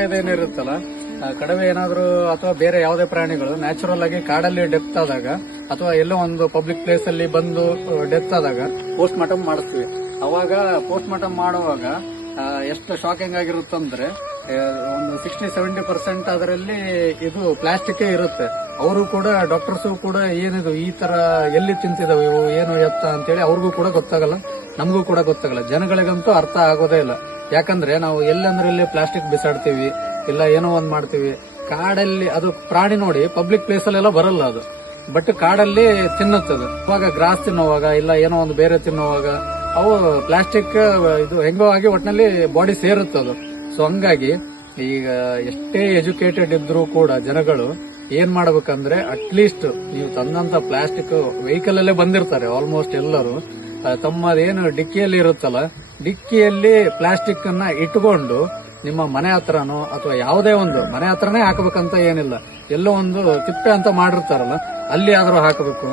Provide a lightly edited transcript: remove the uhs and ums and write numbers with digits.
ಏನಿರುತ್ತಲ್ಲ, ಕಡವೆ ಏನಾದ್ರು ಅಥವಾ ಬೇರೆ ಯಾವುದೇ ಪ್ರಾಣಿಗಳು ನ್ಯಾಚುರಲ್ ಆಗಿ ಕಾಡಲ್ಲಿ ಡೆತ್ ಆದಾಗ ಅಥವಾ ಎಲ್ಲೋ ಒಂದು ಪಬ್ಲಿಕ್ ಪ್ಲೇಸ್ ಅಲ್ಲಿ ಬಂದು ಡೆತ್ ಆದಾಗ ಪೋಸ್ಟ್ ಮಾರ್ಟಮ್ ಮಾಡಿಸ್ತೀವಿ. ಅವಾಗ ಪೋಸ್ಟ್ ಮಾರ್ಟಮ್ ಮಾಡುವಾಗ ಎಷ್ಟು ಶಾಕಿಂಗ್ ಆಗಿರುತ್ತಂದ್ರೆ ಒಂದು 60-70% ಅದರಲ್ಲಿ ಇದು ಪ್ಲಾಸ್ಟಿಕ್ ಇರುತ್ತೆ. ಅವರು ಕೂಡ ಡಾಕ್ಟರ್ಸ್ ಕೂಡ ಏನಿದು ಈ ತರ ಎಲ್ಲಿ ತಿಂತಿದಾವೆ ಇವು ಏನು ಎತ್ತ ಅಂತೇಳಿ ಅವ್ರಿಗೂ ಕೂಡ ಗೊತ್ತಾಗಲ್ಲ, ನಮಗೂ ಕೂಡ ಗೊತ್ತಾಗಲ್ಲ. ಜನಗಳಿಗಂತೂ ಅರ್ಥ ಆಗೋದೇ ಇಲ್ಲ. ಯಾಕಂದ್ರೆ ನಾವು ಎಲ್ಲಂದ್ರೆ ಇಲ್ಲಿ ಪ್ಲಾಸ್ಟಿಕ್ ಬಿಸಾಡ್ತೀವಿ, ಇಲ್ಲ ಏನೋ ಒಂದ್ ಮಾಡ್ತೀವಿ. ಕಾಡಲ್ಲಿ ಅದು ಪ್ರಾಣಿ ನೋಡಿ ಪಬ್ಲಿಕ್ ಪ್ಲೇಸ್ ಅಲ್ಲೆಲ್ಲ ಬರಲ್ಲ ಅದು, ಬಟ್ ಕಾಡಲ್ಲಿ ತಿನ್ನುತ್ತದು. ಅವಾಗ ಗ್ರಾಸ್ ತಿನ್ನುವಾಗ ಇಲ್ಲ ಏನೋ ಒಂದು ಬೇರೆ ತಿನ್ನುವಾಗ ಅವು ಪ್ಲಾಸ್ಟಿಕ್ ಇದು ಹೆಂಗೋ ಆಗಿ ಒಟ್ಟಿನಲ್ಲಿ ಬಾಡಿ ಸೇರುತ್ತದು. ಸೊ ಹಂಗಾಗಿ ಈಗ ಎಷ್ಟೇ ಎಜುಕೇಟೆಡ್ ಇದ್ರೂ ಕೂಡ ಜನಗಳು ಏನ್ ಮಾಡ್ಬೇಕಂದ್ರೆ ಅಟ್ಲೀಸ್ಟ್ ನೀವು ತಂದಂತ ಪ್ಲಾಸ್ಟಿಕ್ ವೆಹಿಕಲ್ ಅಲ್ಲೇ ಬಂದಿರ್ತಾರೆ ಆಲ್ಮೋಸ್ಟ್ ಎಲ್ಲರೂ. ತಮ್ಮದೇನು ಡಿಕ್ಕಿಯಲ್ಲಿ ಇರುತ್ತಲ್ಲ, ಡಿಕ್ಕಿಯಲ್ಲಿ ಪ್ಲಾಸ್ಟಿಕ್ ಅನ್ನ ಇಟ್ಕೊಂಡು ನಿಮ್ಮ ಮನೆ ಹತ್ರನೋ ಅಥವಾ ಯಾವುದೇ ಒಂದು ಮನೆ ಹತ್ರನೇ ಹಾಕಬೇಕಂತ ಏನಿಲ್ಲ, ಎಲ್ಲೋ ಒಂದು ತಿಪ್ಪೆ ಅಂತ ಮಾಡಿರ್ತಾರಲ್ಲ ಅಲ್ಲಿ ಆದ್ರೂ ಹಾಕಬೇಕು.